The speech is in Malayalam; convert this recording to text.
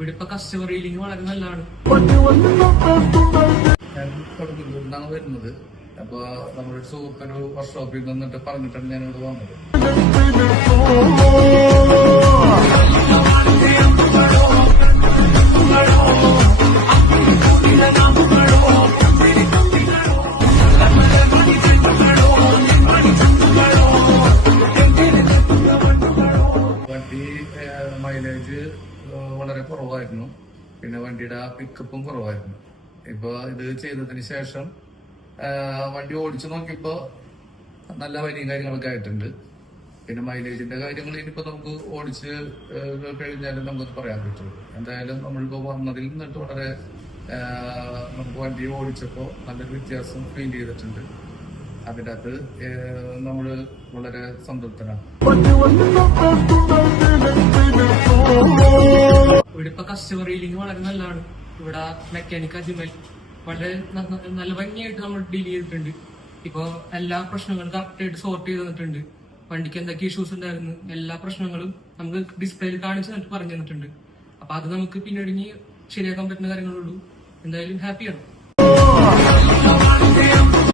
ഇവിടെ ഇപ്പൊ കസ്റ്റമർ റീഡിങ് വളരെ നല്ലതാണ്. ഞാൻ കൊടുക്കുന്നതാണ് വരുന്നത്. അപ്പൊ നമ്മുടെ സുഹൃത്തൊരു വർക്ക്ഷോപ്പിൽ നിന്നിട്ട് പറഞ്ഞിട്ടാണ് ഞാനിവിടെ വന്നത്. വണ്ടി മൈലേജ് വളരെ കുറവായിരുന്നു, പിന്നെ വണ്ടിയുടെ പിക്കപ്പും കുറവായിരുന്നു. ഇപ്പൊ ഇത് ചെയ്തതിന് ശേഷം വണ്ടി ഓടിച്ചു നോക്കിയപ്പോ നല്ല വരിയും കാര്യങ്ങളൊക്കെ ആയിട്ടുണ്ട്. പിന്നെ മൈലേജിന്റെ കാര്യങ്ങൾ ഇനിയിപ്പോ നമുക്ക് ഓടിച്ച് കഴിഞ്ഞാലും നമുക്ക് പറയാൻ പറ്റുള്ളൂ. എന്തായാലും നമ്മളിപ്പോ വന്നതിൽ നിന്നിട്ട് വളരെ നമുക്ക് വണ്ടി ഓടിച്ചപ്പോ നല്ലൊരു വ്യത്യാസം ഫീൽ ചെയ്തിട്ടുണ്ട്. അതിൻ്റെ അകത്ത് നമ്മള് വളരെ സംതൃപ്തരാണ്. ഇവിടെ ഇപ്പൊ കസ്റ്റമർ റീഡിങ് വളരെ നല്ലതാണ്. ഇവിടെ മെക്കാനിക് അജ്മൽ വളരെ നല്ല ഭംഗിയായിട്ട് നമ്മൾ ഡീൽ ചെയ്തിട്ടുണ്ട്. ഇപ്പൊ എല്ലാ പ്രശ്നങ്ങളും കറക്റ്റായിട്ട് സോർട്ട് ചെയ്ത് തന്നിട്ടുണ്ട്. വണ്ടിക്ക് എന്തൊക്കെ ഇഷ്യൂസ് ഉണ്ടായിരുന്നു എല്ലാ പ്രശ്നങ്ങളും നമുക്ക് ഡിസ്പ്ലേയിൽ കാണിച്ചു തന്നിട്ട് പറഞ്ഞു തന്നിട്ടുണ്ട്. അപ്പൊ അത് നമുക്ക് പിന്നീട് ശരിയാക്കാൻ പറ്റുന്ന കാര്യങ്ങളുള്ളൂ. എന്തായാലും ഹാപ്പിയാണ്.